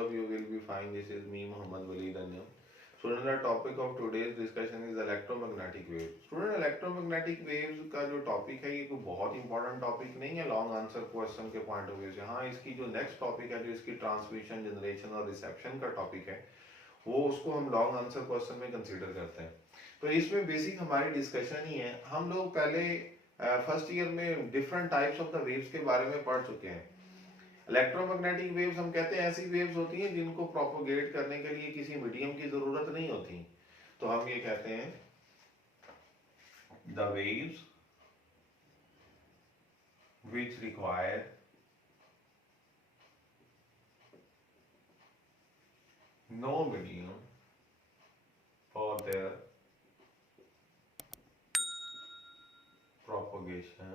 of you will be fine. This is me, Muhammad Waleed Anyam. Student, the topic of today's discussion is electromagnetic waves. Student, electromagnetic waves का जो topic है ये कोई बहुत important topic नहीं है long answer question के point of view से. हाँ, इसकी जो नेक्स्ट टॉपिक है, जो इसकी ट्रांसमिशन, जनरेशन और रिसेप्शन का टॉपिक है, वो उसको हम लॉन्ग आंसर क्वेश्चन में कंसीडर करते हैं. तो इसमें बेसिक हमारी डिस्कशन ही है. हम लोग पहले फर्स्ट ईयर में different types of the waves के बारे में पढ़ चुके हैं. इलेक्ट्रोमैग्नेटिक वेव्स हम कहते हैं ऐसी वेव्स होती हैं जिनको प्रोपोगेट करने के लिए किसी मीडियम की जरूरत नहीं होती. तो हम ये कहते हैं the waves which require no medium for their propagation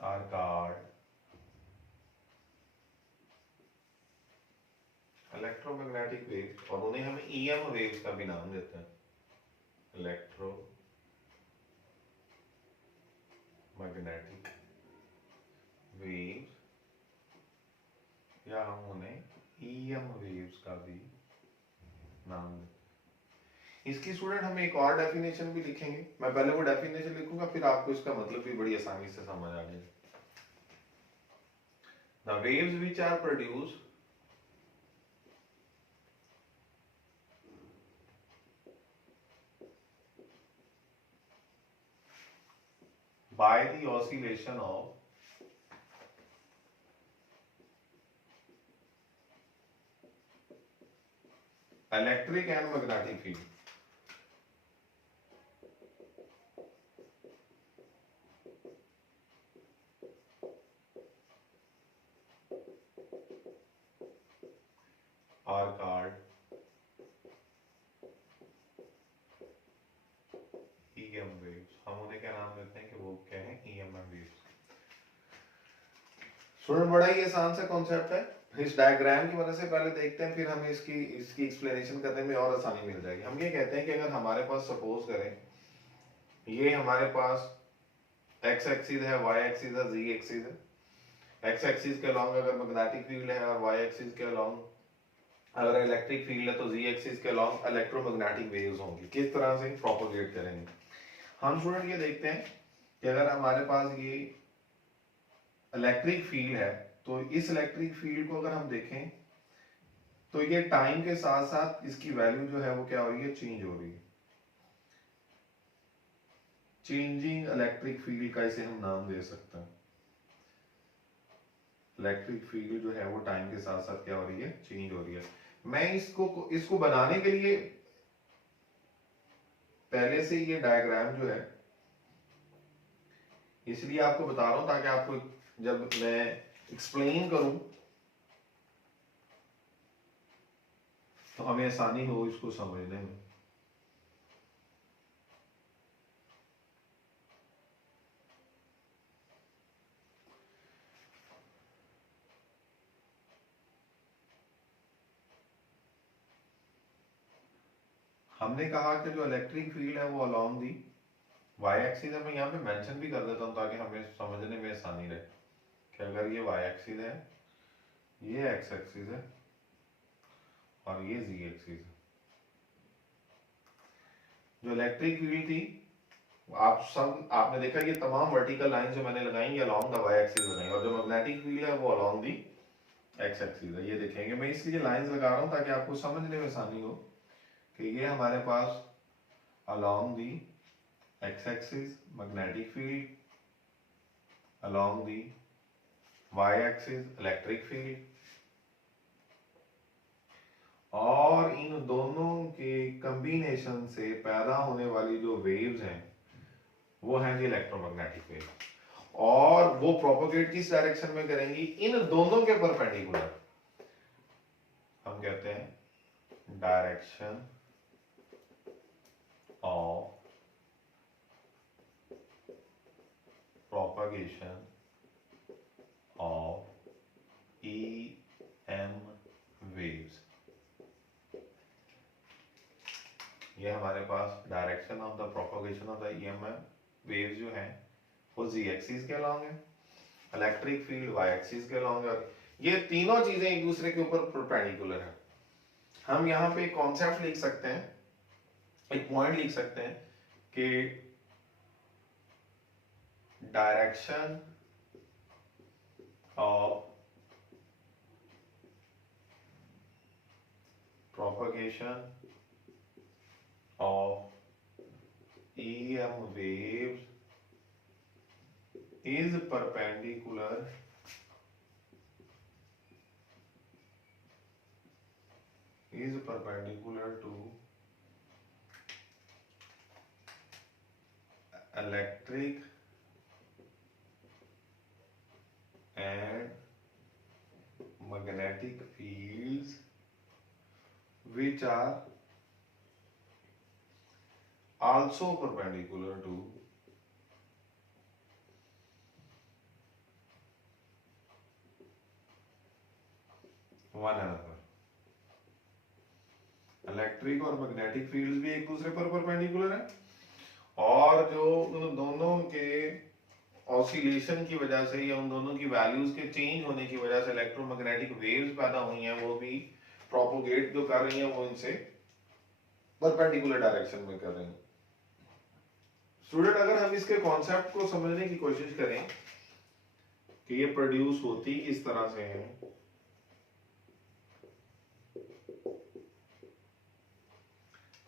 are called electromagnetic waves. और उन्हें हम ईएम वेव्स का भी नाम देते हैं, इलेक्ट्रोमैग्नेटिक वेव्स, या हम उन्हें ईएम वेव्स का भी नाम देते हैं. इसकी स्टूडेंट हम एक और डेफिनेशन भी लिखेंगे. मैं पहले वो डेफिनेशन लिखूंगा, फिर आपको इसका मतलब भी बड़ी आसानी से समझ आ जाएगा. The waves which are produced by the oscillation of electric and magnetic field are called EM waves. हम उन्हें क्या नाम देते हैं कि वो क्या है, EM waves. स्टूडेंट, बड़ा ही आसान सा कॉन्सेप्ट है. इस डायग्राम की मदद से पहले देखते हैं, फिर हमें इसकी एक्सप्लेनेशन करने में और आसानी मिल जाएगी. हम ये कहते हैं कि अगर हमारे पास सपोज करें ये हमारे पास एक्स एक्सिस है, वाई एक्सिस है, जी एक्सिस है. एक्स एक्सिस के अलोंग अगर मैग्नेटिक फील्ड है और वाई एक्सिस के अलोंग अगर इलेक्ट्रिक फील्ड है, तो जी एक्सिस के अलोंग इलेक्ट्रोमैग्नेटिक वेव्स होंगी. किस तरह से प्रोपोगेट करेंगे हम स्टूडेंट ये देखते हैं कि अगर हमारे पास ये इलेक्ट्रिक फील्ड है, तो इस इलेक्ट्रिक फील्ड को अगर हम देखें तो ये टाइम के साथ साथ इसकी वैल्यू जो है वो क्या हो रही है, चेंज हो रही है. चेंजिंग इलेक्ट्रिक फील्ड का इसे हम नाम दे सकते हैं. इलेक्ट्रिक फील्ड जो है वो टाइम के साथ साथ क्या हो रही है, चेंज हो रही है. मैं इसको बनाने के लिए पहले से ये डायग्राम जो है इसलिए आपको बता रहा हूं ताकि आपको जब मैं एक्सप्लेन करूं तो हमें आसानी हो इसको समझने में. हमने कहा कि जो इलेक्ट्रिक फील्ड है वो अलोंग दी वाई एक्सिस है. मैं यहाँ पे मेंशन भी कर देता हूँ ताकि हमें समझने में आसानी रहे कि अगर ये वाई एक्सिस है, ये एक्स एक्सिस है और ये जी एक्सिस है. जो इलेक्ट्रिक फील्ड थी आपने देखा ये तमाम वर्टिकल लाइन जो मैंने लगाई ये अलोंग द वाई एक्सिस लगाई, और जो मैग्नेटिक फील्ड है वो अलोंग दी एक्स एक्सिस है. ये देखेंगे, मैं इसलिए लाइंस लगा रहा हूँ ताकि आपको समझने में आसानी हो कि ये हमारे पास along the X axis magnetic field, along the Y axis electric field, और इन दोनों के कॉम्बिनेशन से पैदा होने वाली जो वेव्स हैं वो हैं जी इलेक्ट्रोमैग्नेटिक वेव. और वो प्रोपोगेट किस डायरेक्शन में करेंगी, इन दोनों के परपेंडिकुलर. हम कहते हैं direction of propagation of EM waves. ये हमारे पास direction of the propagation of the EM waves जो हैं वो z एक्सिस के अलॉन्ग है, इलेक्ट्रिक फील्ड y एक्सिस के अलॉन्ग है, और ये तीनों चीजें एक दूसरे के ऊपर परपेंडिकुलर है। हम यहाँ पे एक कॉन्सेप्ट लिख सकते हैं, एक पॉइंट लिख सकते हैं कि direction of propagation of EM waves is perpendicular to electric and magnetic fields which are also perpendicular to one another। Electric और मैग्नेटिक फील्ड्स भी एक दूसरे पर परपेंडिकुलर है, और जो उन दोनों के ऑसिलेशन की वजह से या उन दोनों की वैल्यूज के चेंज होने की वजह से इलेक्ट्रोमैग्नेटिक वेव्स पैदा हुई हैं, वो भी प्रोपोगेट जो कर रही हैं वो इनसे परपेंडिकुलर डायरेक्शन में कर रही हैं। स्टूडेंट, अगर हम इसके कॉन्सेप्ट को समझने की कोशिश करें कि ये प्रोड्यूस होती किस तरह से है,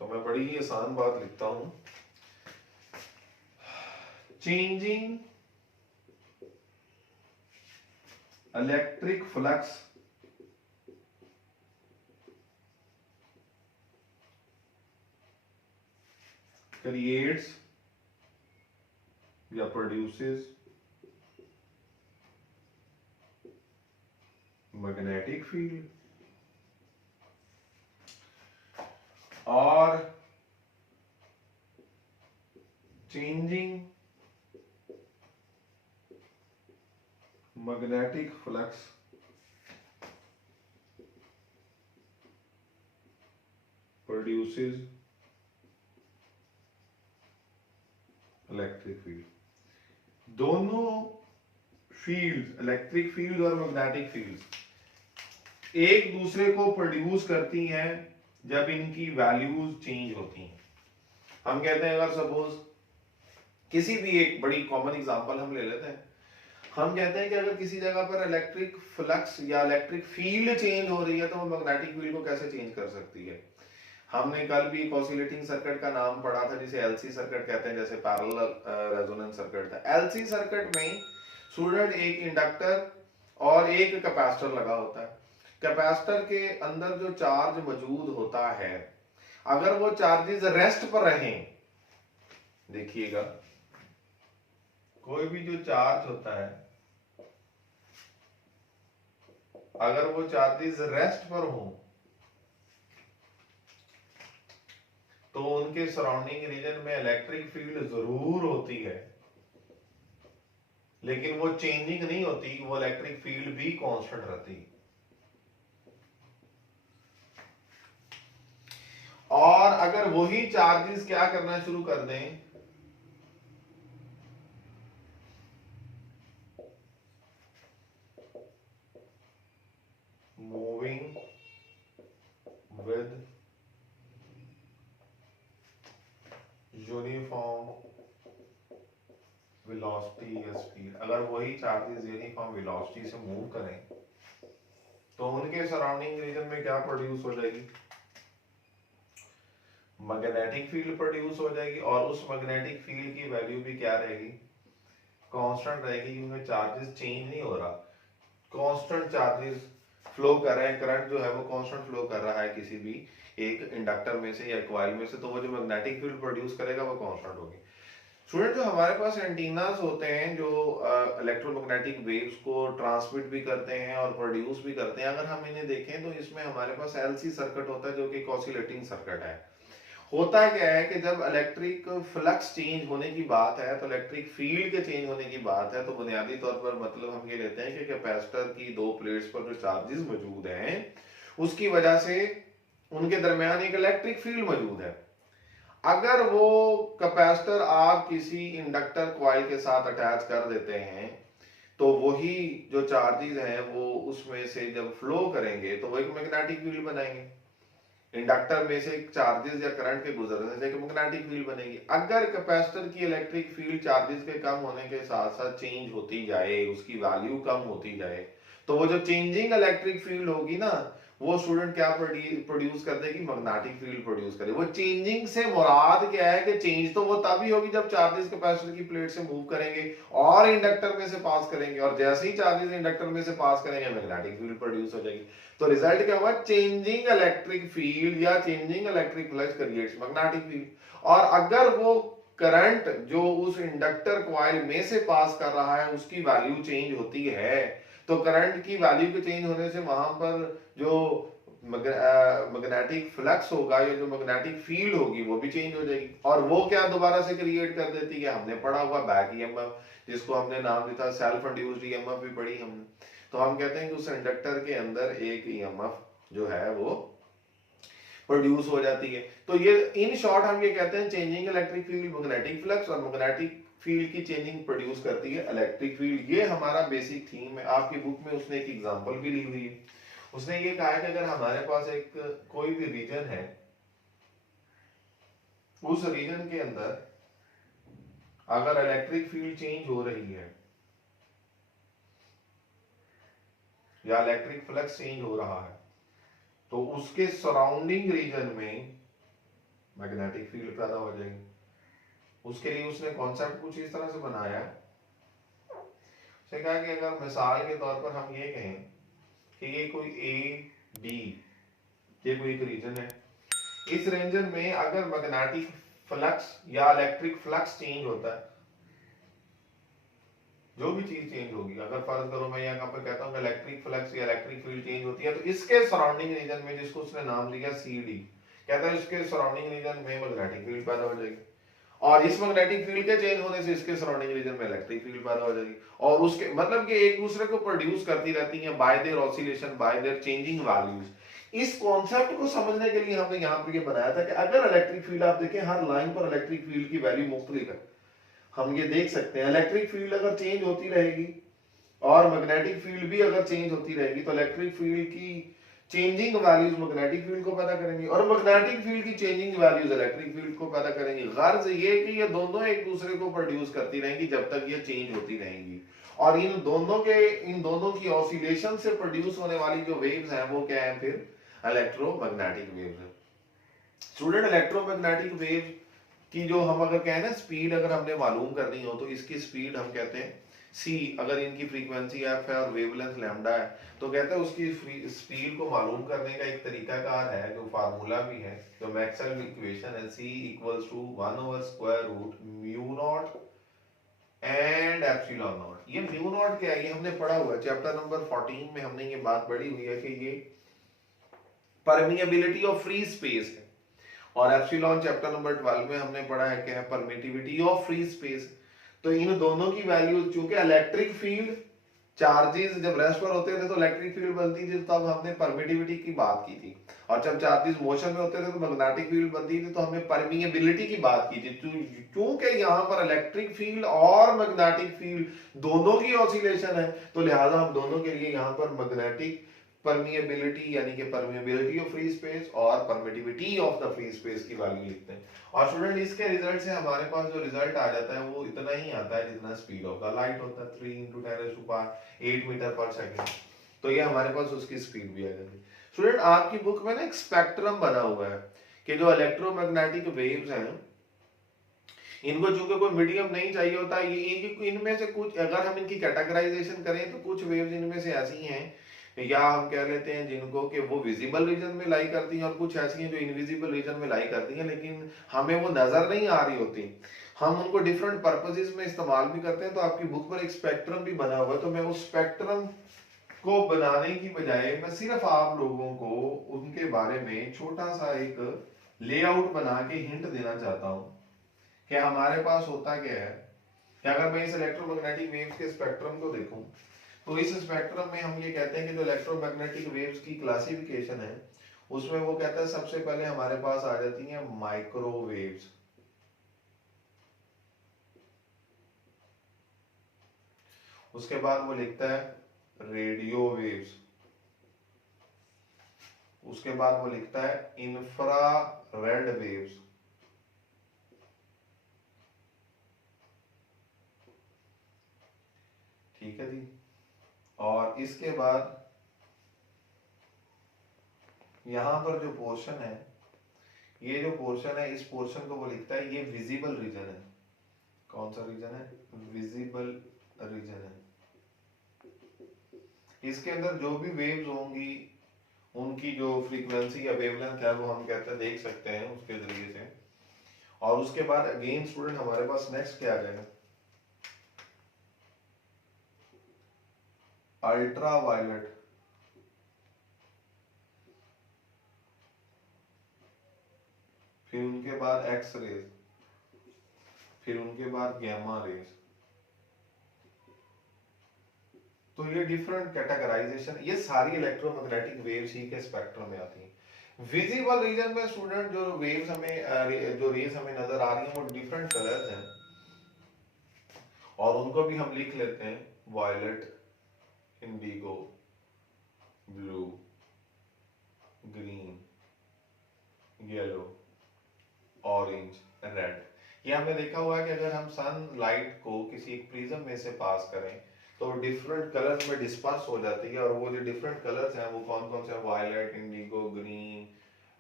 तो मैं बड़ी ही आसान बात लिखता हूं, चेंजिंग इलेक्ट्रिक फ्लक्स creates या produces magnetic field, और changing magnetic flux produces electric field. दोनों फील्ड, इलेक्ट्रिक फील्ड और मैग्नेटिक फील्ड, एक दूसरे को प्रोड्यूस करती हैं जब इनकी वैल्यूज चेंज होती हैं। हम कहते हैं, अगर सपोज किसी भी एक बड़ी कॉमन एग्जांपल हम ले लेते हैं, हम कहते हैं कि अगर किसी जगह पर इलेक्ट्रिक फ्लक्स या इलेक्ट्रिक फील्ड चेंज हो रही है तो वो मैग्नेटिक फील्ड को कैसे चेंज कर सकती है। हमने कल भी एक ऑसिलेटिंग सर्किट का नाम पढ़ा था जिसे एलसी सर्किट कहते हैं, जैसे पैरेलल रेजोनेंस सर्किट था। एलसी सर्किट में स्टूडेंट एक इंडक्टर और एक कैपेसिटर लगा होता है। कैपेसिटर के अंदर जो चार्ज मौजूद होता है, अगर वो चार्जेस रेस्ट पर रहें, देखिएगा कोई भी जो चार्ज होता है, अगर वो चार्जेस रेस्ट पर हो तो उनके सराउंडिंग रीजन में इलेक्ट्रिक फील्ड जरूर होती है, लेकिन वो चेंजिंग नहीं होती, वो इलेक्ट्रिक फील्ड भी कांस्टेंट रहती। और अगर वही चार्जेस क्या करना शुरू कर दें, मूविंग विद यूनिफॉर्म वेलोसिटी या स्पीड, अगर वही चार्जेस यूनिफॉर्म वेलोसिटी से मूव करें तो उनके सराउंडिंग रीजन में क्या प्रोड्यूस हो जाएगी, मैग्नेटिक फील्ड प्रोड्यूस हो जाएगी। और उस मैग्नेटिक फील्ड की वैल्यू भी क्या रहेगी, कांस्टेंट रहेगी, क्योंकि चार्जेस चेंज नहीं हो रहा, कांस्टेंट चार्जेस फ्लो कर रहे हैं, करंट जो है वो कांस्टेंट फ्लो कर रहा है किसी भी एक इंडक्टर में से या कॉइल में से, तो वो जो मैग्नेटिक फील्ड प्रोड्यूस करेगा वो कांस्टेंट होगी। स्टूडेंट, जो हमारे पास एंटीनास होते हैं जो इलेक्ट्रोमैग्नेटिक वेव्स को ट्रांसमिट भी करते हैं और प्रोड्यूस भी करते हैं, अगर हम इन्हें देखें तो इसमें हमारे पास एलसी सर्किट होता है जो कि ऑसिलेटिंग सर्किट है। होता क्या है कि जब इलेक्ट्रिक फ्लक्स चेंज होने की बात है, तो इलेक्ट्रिक फील्ड के चेंज होने की बात है, तो बुनियादी तौर पर मतलब हम ये लेते हैं कि कैपेसिटर की दो प्लेट्स पर जो चार्जेस मौजूद हैं उसकी वजह से उनके दरमियान एक इलेक्ट्रिक फील्ड मौजूद है। अगर वो कैपेसिटर आप किसी इंडक्टर कॉइल के साथ अटैच कर देते हैं तो वही जो चार्जेस हैं वो उसमें से जब फ्लो करेंगे तो वो एक मैग्नेटिक फील्ड बनाएंगे। इंडक्टर में से चार्जेस या करंट के गुजरने से एक मैग्नेटिक फील्ड बनेगी। अगर कैपेसिटर की इलेक्ट्रिक फील्ड चार्जेस के कम होने के साथ साथ चेंज होती जाए, उसकी वैल्यू कम होती जाए, तो वो जो चेंजिंग इलेक्ट्रिक फील्ड होगी ना, वो स्टूडेंट क्या प्रोड्यूस कर देगी? मैग्नेटिक फील्ड प्रोड्यूस करे। वो चेंजिंग से मुराद क्या है कि चेंज तो वो तभी होगी जब चार्जेस कैपेसिटर की प्लेट से मूव करेंगे और इंडक्टर में से पास करेंगे, और जैसे ही चार्जेस इंडक्टर में से पास करेंगे मैग्नेटिक फील्ड प्रोड्यूस हो जाएगी। तो रिजल्ट क्या हुआ? चेंजिंग इलेक्ट्रिक फील्ड या changing electric flux creates magnetic field. और अगर वो करंट जो उस इंडक्टर कॉइल में से पास कर रहा है उसकी वैल्यू चेंज होती है, तो करंट की वैल्यू के चेंज होने से वहां पर जो मैग्नेटिक फ्लक्स होगा या जो मैग्नेटिक फील्ड होगी वो भी चेंज हो जाएगी। और वो क्या दोबारा से क्रिएट कर देती है? हमने पढ़ा हुआ बैक ईएमएफ, जिसको हमने नाम दिया था सेल्फ इंड्यूस्ड ईएमएफ भी पढ़ी हमने। तो हम कहते हैं कि उस इंडक्टर के अंदर एक ईएमएफ जो है वो प्रोड्यूस हो जाती है। तो ये इन शॉर्ट हम ये कहते हैं changing electric field magnetic flux, और मैग्नेटिक फील्ड की चेंजिंग प्रोड्यूस करती है इलेक्ट्रिक फील्ड। ये हमारा बेसिक थीम है। आपकी बुक में उसने एक एग्जांपल भी ली हुई है। उसने ये कहा है कि अगर हमारे पास एक कोई भी रीजन है, उस रीजन के अंदर अगर इलेक्ट्रिक फील्ड चेंज हो रही है या इलेक्ट्रिक फ्लक्स चेंज हो रहा है, तो उसके सराउंडिंग रीजन में मैग्नेटिक फील्ड पैदा हो जाएगी। उसके लिए उसने कॉन्सेप्ट कुछ इस तरह से बनाया है। उसने कहा कि अगर मिसाल के तौर पर हम ये कहें कि ये कोई ए बी, ये कोई एक रीजन है, इस रीजन में अगर मैग्नेटिक फ्लक्स या इलेक्ट्रिक फ्लक्स चेंज होता है, जो भी चीज चेंज होगी, अगर फर्ज करो मैं यहाँ पर कहता हूँ इलेक्ट्रिक फ्लक्स या इलेक्ट्रिक फील्ड चेंज होती है, तो इसके सराउंडिंग रीजन में, जिसको उसने नाम दिया सी डी, कहता है इसके सराउंडिंग रीजन में मैग्नेटिक फील्ड पैदा हो जाएगी, और इस मैग्नेटिक फील्ड के चेंज होने से इसके सराउंडिंग रीजन में इलेक्ट्रिक फील्ड पैदा हो जाएगी। और उसके मतलब कि एक दूसरे को प्रोड्यूस करती रहती हैं bye there oscillation, bye there changing values. इस कॉन्सेप्ट को समझने के लिए हमने यहाँ पर ये बनाया था कि अगर इलेक्ट्रिक फील्ड, आप देखें हर लाइन पर इलेक्ट्रिक फील्ड की वैल्यू मुख्तलिफ है, हम ये देख सकते हैं। इलेक्ट्रिक फील्ड अगर चेंज होती रहेगी और मैग्नेटिक फील्ड भी अगर चेंज होती रहेगी, तो इलेक्ट्रिक फील्ड की चेंजिंग वैल्यूज मैग्नेटिक फील्ड को पैदा करेंगी और मैग्नेटिक फील्ड की चेंजिंग वैल्यूज इलेक्ट्रिक फील्ड को पैदा करेंगी। गर्ज ये कि ये दोनों एक दूसरे को प्रोड्यूस करती रहेंगी जब तक ये चेंज होती रहेंगी, और इन दोनों की ऑसिलेशन से प्रोड्यूस होने वाली जो वेव्स हैं वो क्या है? फिर इलेक्ट्रोमैग्नेटिक वेव्स है। स्टूडेंट, इलेक्ट्रोमैग्नेटिक वेव की जो हम अगर कहें ना स्पीड, अगर हमने मालूम करनी हो तो इसकी स्पीड हम कहते हैं c। अगर इनकी फ्रीक्वेंसी f है और वेवलेंथ लैम्डा है, तो कहते हैं उसकी स्पीड को मालूम करने का एक तरीकाकार है, जो फार्मूला भी है, जो मैक्सवेल इक्वेशन है, c equals to 1/√μ0 and epsilon naught. ये म्यू नॉट क्या है? ये हमने पढ़ा हुआ है चैप्टर नंबर 14 में, हमने ये बात पढ़ी हुई है कि ये परमिएबिलिटी ऑफ फ्री स्पेस है, और एप्सिलॉन चैप्टर नंबर 12 में हमने पढ़ा है क्या है? Permittivity of free space. तो इन दोनों की वैल्यू, चूंकि इलेक्ट्रिक फील्ड चार्जेस जब रेस्ट पर होते थे तो इलेक्ट्रिक फील्ड बनती थी, तब हमने परमिटिविटी की बात की थी, और जब चार्जेस मोशन में होते थे तो मैग्नेटिक फील्ड बनती थी, तो हमने परमिएबिलिटी की बात की थी। क्योंकि यहाँ पर इलेक्ट्रिक फील्ड और मैग्नेटिक फील्ड दोनों की ऑसिलेशन है, तो लिहाजा हम दोनों के लिए यहाँ पर मैग्नेटिक परमिएबिलिटी यानी कि परमिएबिलिटी ऑफ फ्री स्पेस और permittivity of the free space की वैल्यू लिखते हैं। और स्टूडेंट, इसके रिजल्ट से हमारे पास जो रिजल्ट आ जाता है वो इतना ही आता है जितना स्पीड ऑफ द लाइट होता है, 3 × 10⁸ मीटर पर सेकंड। तो ये हमारे पास उसकी स्पीड भी आ जाती है। स्टूडेंट, आपकी बुक में ना एक स्पेक्ट्रम बना हुआ है कि जो इलेक्ट्रोमैग्नेटिक वेव्स हैं, इनको चूंकि कोई मीडियम नहीं चाहिए होता, ये इनमें से कुछ अगर हम इनकी कैटेगराइजेशन करें तो कुछ वेव्स इनमें से ऐसी हैं, या हम कह लेते हैं जिनको कि वो विजिबल रीजन में लाई करती हैं, और कुछ ऐसी हैं जो इनविजिबल रीजन में लाई करती हैं, लेकिन हमें वो नजर नहीं आ रही होती, हम उनको डिफरेंट पर्पसेस में इस्तेमाल भी करते हैं। तो आपकी बुक पर एक स्पेक्ट्रम भी बना हुआ है, तो मैं उस स्पेक्ट्रम को बनाने की बजाय मैं सिर्फ आप लोगों को उनके बारे में छोटा सा एक लेआउट बना के हिंट देना चाहता हूं कि हमारे पास होता क्या है कि अगर मैं इस इलेक्ट्रोमैग्नेटिक वेव्स के स्पेक्ट्रम को देखूं, तो इस स्पेक्ट्रम में हम ये कहते हैं कि जो इलेक्ट्रोमैग्नेटिक वेव्स की क्लासिफिकेशन है उसमें वो कहता है सबसे पहले हमारे पास आ जाती हैं माइक्रोवेव्स, उसके बाद वो लिखता है रेडियो वेव्स, उसके बाद वो लिखता है इंफ्रारेड वेव्स, ठीक है जी। और इसके बाद यहां पर जो पोर्शन है, ये जो पोर्शन है, इस पोर्शन को वो लिखता है ये विजिबल रीजन है। कौन सा रीजन है? विजिबल रीजन है। इसके अंदर जो भी वेव्स होंगी उनकी जो फ्रीक्वेंसी या वेवलेंथ है वो हम कहते हैं देख सकते हैं उसके जरिए से। और उसके बाद अगेन स्टूडेंट हमारे पास नेक्स्ट क्या आ जाएगा? अल्ट्रा वायलेट, फिर उनके बाद एक्स रेज, फिर उनके बाद गैमा रेज। तो ये डिफरेंट कैटेगराइजेशन, ये सारी इलेक्ट्रोमैग्नेटिक वेव्स ही के स्पेक्ट्रम में आती हैं। विजिबल रीजन में स्टूडेंट जो वेव्स हमें जो रेज हमें नजर आ रही हैं वो डिफरेंट कलर्स हैं, और उनको भी हम लिख लेते हैं violet, indigo, blue, green, yellow, orange, red. ये हमने देखा हुआ है कि अगर हम सनलाइट को किसी एक प्रिज्म में से पास करें तो डिफरेंट कलर्स में डिस्पर्स हो जाती है, और वो जो डिफरेंट कलर्स हैं वो कौन कौन से हैं? Violet, indigo, green,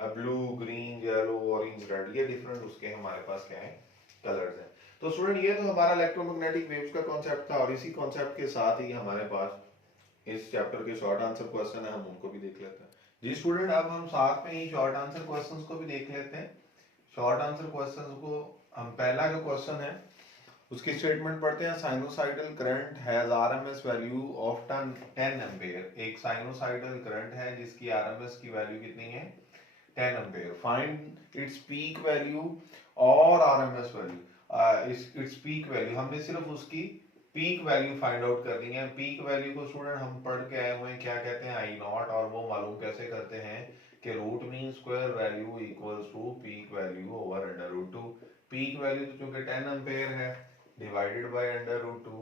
blue, green, yellow, orange, red, ये डिफरेंट उसके हमारे पास क्या है? कलर्स हैं। तो स्टूडेंट ये तो हमारा इलेक्ट्रोमैग्नेटिक वेव्स का कॉन्सेप्ट था, और इसी कॉन्सेप्ट के साथ ही हमारे पास इस चैप्टर के शॉर्ट आंसर क्वेश्चन है, हम उनको भी देख लेते हैं। जी स्टूडेंट, अब हम साथ में ही शॉर्ट आंसर क्वेश्चंस को भी देख लेते हैं। शॉर्ट आंसर क्वेश्चंस को हम, पहला जो क्वेश्चन है उसकी स्टेटमेंट पढ़ते हैं। Sinusoidal current has RMS value of 10 ampere. एक साइनोसाइडल करंट है जिसकी आरएमएस की वैल्यू कितनी है? 10 ampere. Find its peak value और RMS value. Its peak value, हमने सिर्फ उसकी पीक वैल्यू फाइंड आउट करनी है। पीक वैल्यू को स्टूडेंट हम पढ़ के आए हुए हैं, क्या कहते हैं? I naught. और वो मालूम कैसे करते हैं कि root mean square value equals to peak value over under root 2। Peak value तो चूंकि 10 एम्पेयर है डिवाइडेड बाय अंडर रूट 2,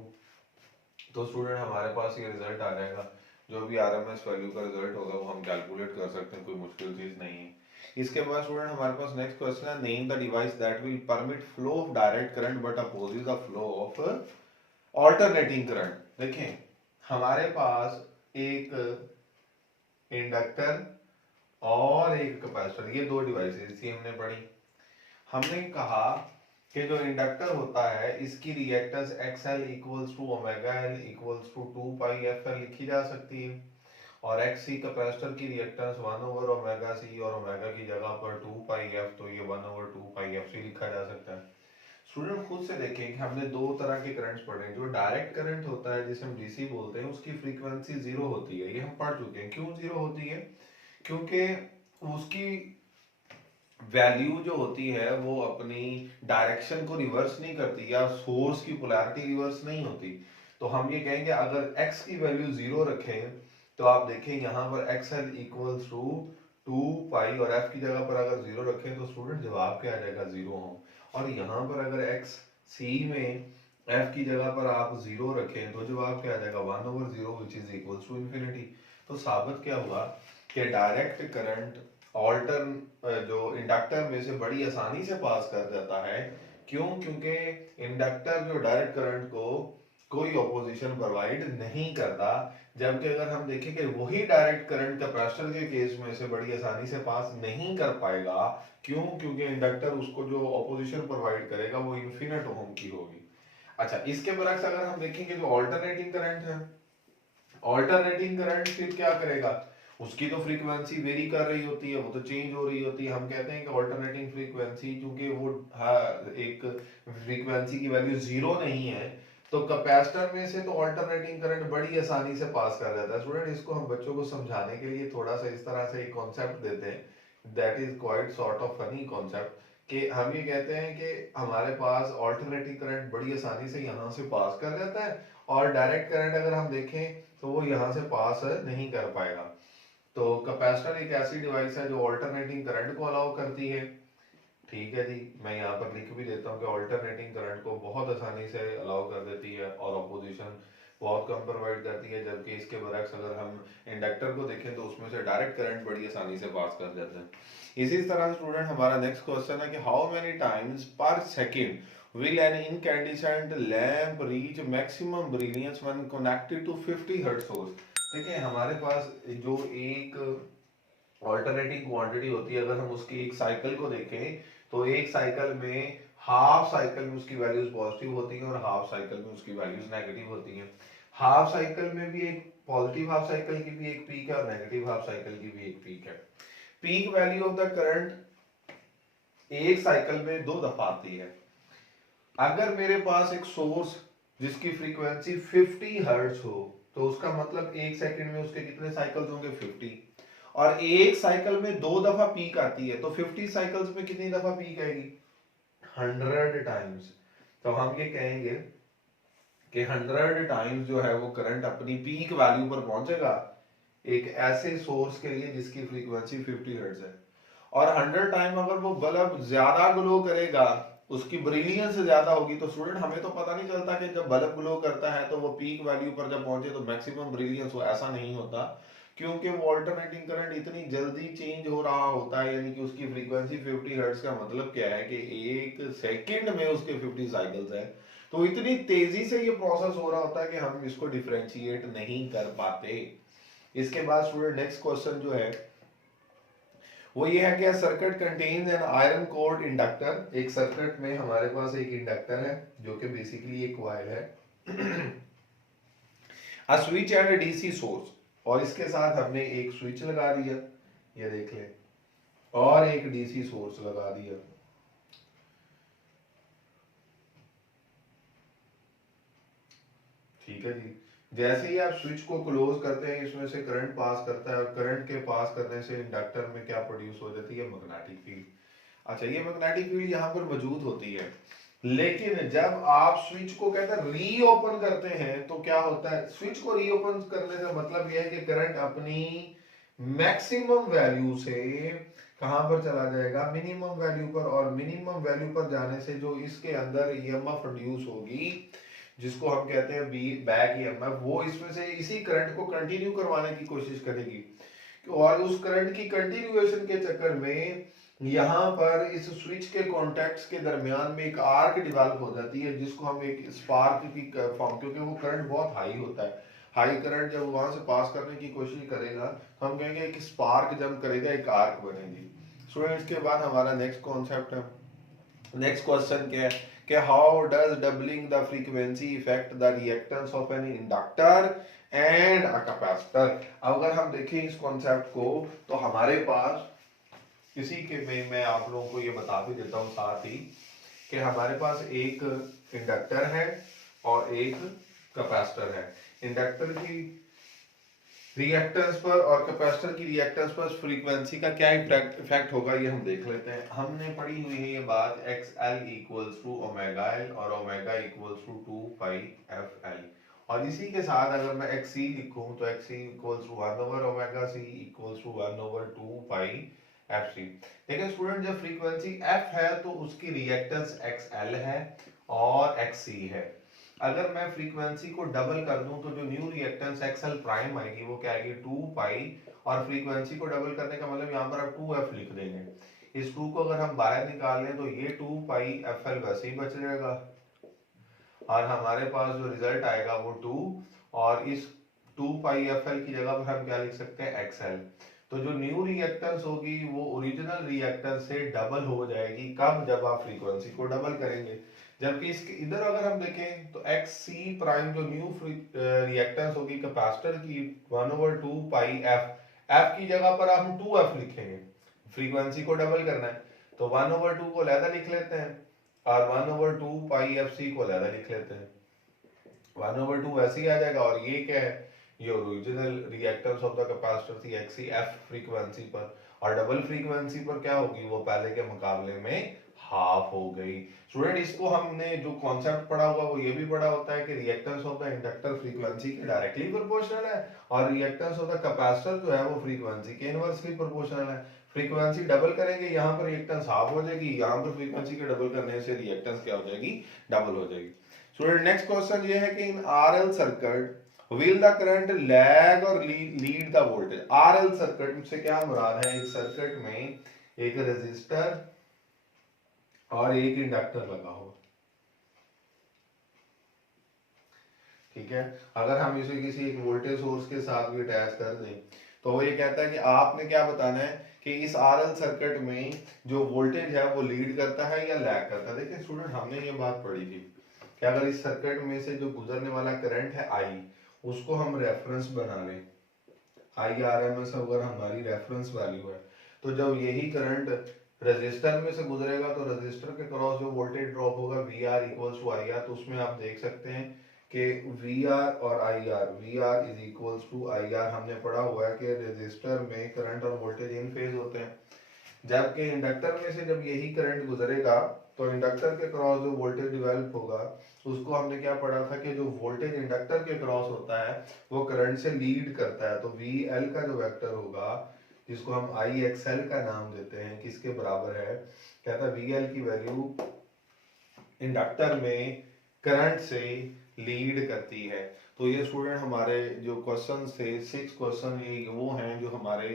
तो स्टूडेंट हमारे पास ये रिजल्ट आ जाएगा। जो भी आरएमएस वैल्यू का रिजल्ट होगा वो हम कैलकुलेट कर सकते हैं, कोई मुश्किल चीज नहीं है। इसके बाद स्टूडेंट हमारे पास नेक्स्ट क्वेश्चन है, name the device that will permit flow of direct current but opposes the flow of alternating current. देखें हमारे पास एक इंडक्टर और एक कैपेसिटर, ये दो डिवाइसेस थी हमने पढ़ी। हमने कहा कि जो इंडक्टर होता है इसकी reactance XL equals to omega L equals to 2 pi FL लिखी जा सकती है, और XC कैपेसिटर की रिएक्टेंस 1 ओवर ओमेगा C, और ओमेगा की जगह पर 2 पाई F, तो ये 1 ओवर 2 पाई FC लिखा जा सकता है। स्टूडेंट खुद से देखें कि हमने दो तरह के करंट्स पढ़े हैं। जो डायरेक्ट करंट होता है जिसे हम डीसी बोलते हैं उसकी फ्रीक्वेंसी जीरो होती है, ये हम पढ़ चुके हैं। क्यों जीरो होती है? क्योंकि उसकी वैल्यू जो होती है वो अपनी डायरेक्शन को रिवर्स नहीं करती, या सोर्स की पोलैरिटी रिवर्स नहीं होती। तो हम ये कहेंगे अगर x की वैल्यू जीरो रखें तो आप देखें यहाँ पर XL इक्वल्स टू 2 पाई, और f की जगह पर अगर जीरो रखें तो स्टूडेंट जवाब क्या आ जाएगा? जीरो हो। और यहाँ पर अगर x c में f की जगह पर आप जीरो रखें तो जवाब क्या आ जाएगा? 1 over 0 which is equals to infinity. तो साबित क्या हुआ कि डायरेक्ट करंट ऑल्टर जो इंडक्टर में से बड़ी आसानी से पास कर जाता है। क्यों? क्योंकि इंडक्टर जो डायरेक्ट करंट को कोई ऑपोजिशन प्रोवाइड नहीं करता, जबकि अगर हम देखें कि वही डायरेक्ट करंट कैपेसिटर के केस में से बड़ी आसानी से पास नहीं कर पाएगा। क्यों? क्योंकि इंडक्टर उसको जो ऑपोजिशन प्रोवाइड करेगा वो इन्फिनिट ओम की होगी। अच्छा, इसके बरक्स अगर हम देखेंगे जो ऑल्टरनेटिंग करंट है, ऑल्टरनेटिंग करंट फिर क्या करेगा? उसकी तो फ्रीक्वेंसी वेरी कर रही होती है, वो तो चेंज हो रही होती है। हम कहते हैं कि ऑल्टरनेटिंग फ्रीक्वेंसी, क्योंकि वो एक फ्रीक्वेंसी की वैल्यू जीरो नहीं है, तो कैपेसिटर में से तो ऑल्टरनेटिंग करंट बड़ी आसानी से पास कर जाता है। स्टूडेंट इसको हम बच्चों को समझाने के लिए थोड़ा सा इस तरह से एक कॉन्सेप्ट देते हैं, that is quite sort of funny concept, कि हम ये कहते हैं कि हमारे पास ऑल्टरनेटिंग करंट बड़ी आसानी से यहाँ से पास कर जाता है, और डायरेक्ट करंट अगर हम देखें तो वो यहाँ से पास नहीं कर पाएगा। तो कैपेसिटर एक ऐसी डिवाइस है जो ऑल्टरनेटिंग करंट को अलाउ करती है। ठीक है जी, मैं यहाँ पर लिख भी देता हूँ कि ऑल्टरनेटिंग करंट को बहुत आसानी से अलाउ कर देती है और अपोजिशन बहुत कम प्रोवाइड करती है, जबकि इसके बरक्स अगर हम इंडक्टर को देखें तो उसमें से डायरेक्ट करंट बड़ी आसानी से पास कर जाता है। इसी तरह स्टूडेंट हमारा नेक्स्ट क्वेश्चन है कि how many times per second will an incandescent lamp reach maximum brilliance when connected to 50 hertz source. देखिए हमारे पास जो एक ऑल्टरनेटिंग क्वांटिटी होती है, अगर हम उसकी एक साइकिल को देखें तो एक साइकिल में हाफ साइकिल में उसकी वैल्यूज पॉजिटिव होती हैं और हाफ साइकिल में उसकी वैल्यूज नेगेटिव होती हैं। हाफ साइकिल में भी एक पॉजिटिव हाफ साइकिल की भी एक पीक है और नेगेटिव हाफ साइकिल की भी एक पीक है। Peak value of the current एक साइकिल में 2 दफा आती है। अगर मेरे पास एक सोर्स जिसकी फ्रीक्वेंसी 50 हर्ट्ज हो तो उसका मतलब एक सेकंड में उसके कितने साइकिल्स होंगे 50, और एक साइकिल में 2 दफा पीक आती है तो 50 साइकिल्स में कितनी दफा पीक आएगी 100 टाइम्स। तो हम ये कहेंगे कि 100 टाइम्स जो है वो करंट अपनी पीक वैल्यू पर पहुंचेगा एक ऐसे सोर्स के लिए जिसकी फ्रीक्वेंसी 50 हर्ट्ज है। और 100 टाइम अगर वो बल्ब ज्यादा ग्लो करेगा, उसकी ब्रिलियंस ज्यादा होगी, तो स्टूडेंट हमें तो पता नहीं चलता कि जब बल्ब ग्लो करता है तो वो पीक वैल्यू पर जब पहुंचे तो मैक्सिमम ब्रिलियंस हो, ऐसा नहीं होता, क्योंकि वो अल्टरनेटिंग करंट इतनी जल्दी चेंज हो रहा होता है, यानी कि उसकी फ्रीक्वेंसी 50 हर्ट्ज का मतलब क्या है कि एक सेकंड में उसके 50 साइकिल्स है, तो इतनी तेजी से ये प्रोसेस हो रहा होता है कि हम इसको डिफरेंशिएट नहीं कर पाते। इसके बाद स्टूडेंट नेक्स्ट क्वेश्चन जो है वो ये है कि circuit contains an iron cored inductor. एक सर्किट में हमारे पास एक इंडक्टर है जो कि बेसिकली एक कॉइल है, a switch and DC source, और इसके साथ हमने एक स्विच लगा दिया, ये देख ले, और एक डीसी सोर्स लगा दिया। ठीक है जी, जैसे ही आप स्विच को क्लोज करते हैं इसमें से करंट पास करता है, और करंट के पास करने से इंडक्टर में क्या प्रोड्यूस हो जाती है मैग्नेटिक फील्ड। अच्छा, ये मैग्नेटिक फील्ड यहाँ पर मौजूद होती है, लेकिन जब आप स्विच को कहते हैं रीओपन करते हैं तो क्या होता है, स्विच को रीओपन करने का मतलब यह है कि करंट अपनी मैक्सिमम वैल्यू से कहां पर चला जाएगा मिनिमम वैल्यू पर, और मिनिमम वैल्यू पर जाने से जो इसके अंदर ईएमएफ प्रोड्यूस होगी जिसको हम कहते हैं बी बैक ईएमएफ, वो इसमें से इसी करंट को कंटिन्यू करवाने की कोशिश करेगी, और उस करंट की कंटिन्यूएशन के चक्कर में यहाँ पर इस स्विच के कॉन्टैक्ट्स के दरमियान में एक आर्क डेवलप हो जाती है जिसको हम एक स्पार्क की फॉर्म, क्योंकि वो करंट बहुत हाई होता है, हाई करंट जब वहां से पास करने की कोशिश करेगा तो हम कहेंगे एक स्पार्क जब करेगा एक आर्क बनेगी। स्टूडेंट्स के बाद हमारा नेक्स्ट कॉन्सेप्ट है, नेक्स्ट क्वेश्चन क्या है कि how does doubling the frequency effect the reactance of an inductor and a capacitor. अगर हम देखें इस कॉन्सेप्ट को तो हमारे पास इसी के में मैं आप लोगों को ये बता भी देता हूँ साथ ही कि हमारे पास एक इंडक्टर है और एक कैपेसिटर है। इंडक्टर की रिएक्टेंस पर और कैपेसिटर की रिएक्टेंस पर फ्रीक्वेंसी का क्या इफेक्ट होगा ये हम देख लेते हैं। हमने पढ़ी हुई है ये बात XL equals to omega L और omega equals to 2 pi FL, और इसी के साथ अगर मैं XC लिखूं तो XC equals to 1 over omega C equals to 1 over 2 pi FC। देखिए स्टूडेंट, जब फ्रीक्वेंसी F है तो उसकी रिएक्टेंस XL है और XC है। अगर मैं फ्रीक्वेंसी को डबल कर दूं तो जो न्यू रिएक्टेंस XL प्राइम आएगी वो क्या आएगी 2 पाई, और फ्रीक्वेंसी को डबल करने का मतलब यहाँ पर आप 2F लिख देंगे। इस 2 को अगर हम बाहर निकाल लें तो ये 2 पाई FL वैसे ही बच जाएगा, और हमारे पास जो रिजल्ट आएगा वो 2, और इस 2 पाई FL की जगह पर हम क्या लिख सकते हैं XL। तो जो न्यू रिएक्टेंस होगी वो ओरिजिनल रिएक्टेंस से डबल हो जाएगी, कब, जब आप फ्रीक्वेंसी को डबल करेंगे। जबकि इसके इधर अगर हम देखें तो XC प्राइम जो न्यू रिएक्टेंस होगी कैपेसिटर की 1 ओवर 2 पाई F की जगह पर हम 2F लिखेंगे, फ्रीक्वेंसी को डबल करना है तो 1 ओवर 2 को अलग लिख लेते हैं और 1 ओवर 2 पाई FC को अलग लिख लेते हैं। 1 ओवर 2 ऐसे ही आ जाएगा, और ये क्या है, ये original reactance of the capacitor थी XC F फ्रीक्वेंसी पर, और डबल फ्रीक्वेंसी पर क्या होगी वो पहले के मुकाबले में हाफ हो गई। स्टूडेंट इसको हमने जो कॉन्सेप्ट पढ़ा हुआ वो ये भी पढ़ा होता है कि reactance of the inductor frequency के डायरेक्टली प्रोपोर्शनल है और रिएक्टेंस ऑफ द कैपेसिटर जो है वो फ्रीक्वेंसी के इनवर्सली प्रोपोर्शनल है। फ्रीक्वेंसी डबल करेंगे यहाँ पर रिएक्टेंस हाफ हो जाएगी, यहाँ पर फ्रीक्वेंसी के डबल करने से रिएक्टेंस क्या हो जाएगी, डबल हो जाएगी। स्टूडेंट नेक्स्ट क्वेश्चन ये है कि in RL circuit will the current lag और lead the voltage। RL circuit से क्या मुराद है, एक सर्किट में एक रेजिस्टर और एक इंडक्टर लगा हो, ठीक है। अगर हम इसे किसी एक वोल्टेज सोर्स के साथ भी अटैच कर दें तो वो ये कहता है कि आपने क्या बताना है कि इस आरएल सर्किट में जो वोल्टेज है वो लीड करता है या लैग करता है। देखिए स्टूडेंट हमने ये बात पढ़ी थी कि अगर इस सर्किट में से जो गुजरने वाला करंट है आई, उसको हम रेफरेंस बना लें, आई आर एम एस अगर हमारी रेफरेंस वैल्यू है, तो जब यही करंट रेजिस्टर में से गुजरेगा तो रेजिस्टर के क्रॉस जो वोल्टेज ड्रॉप होगा V R equals to I R, तो उसमें आप देख सकते हैं कि वी आर और I R, V R is equals to I R. हमने पढ़ा हुआ है कि रेजिस्टर में करंट और वोल्टेज इन फेज होते हैं, जबकि इंडक्टर में से जब यही करंट गुजरेगा तो इंडक्टर के क्रॉस जो वोल्टेज डेवलप होगा उसको हमने क्या पढ़ा था कि जो वोल्टेज इंडक्टर के क्रॉस होता है वो करंट से लीड करता है। तो वी एल का जो वेक्टर होगा जिसको हम आई एक्स एल का नाम देते हैं किसके बराबर है, कहता है वी एल की वैल्यू इंडक्टर में करंट से लीड करती है। तो ये स्टूडेंट हमारे जो क्वेश्चन थे 6 क्वेश्चन ये वो हैं जो हमारे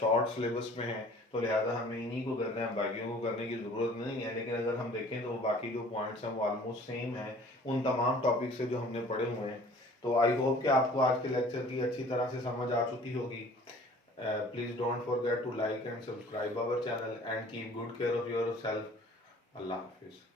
शॉर्ट सिलेबस में हैं, तो लिहाजा हमें इन्हीं को करना है, बाकियों को करने की ज़रूरत नहीं है। लेकिन अगर हम देखें तो बाकी जो पॉइंट्स हैं वो ऑलमोस्ट सेम हैं उन तमाम टॉपिक से जो हमने पढ़े हुए हैं। तो आई होप कि आपको आज के लेक्चर की अच्छी तरह से समझ आ चुकी होगी। Please don't forget to like and subscribe our channel and keep good care of yourself. अल्लाह हाफिज़।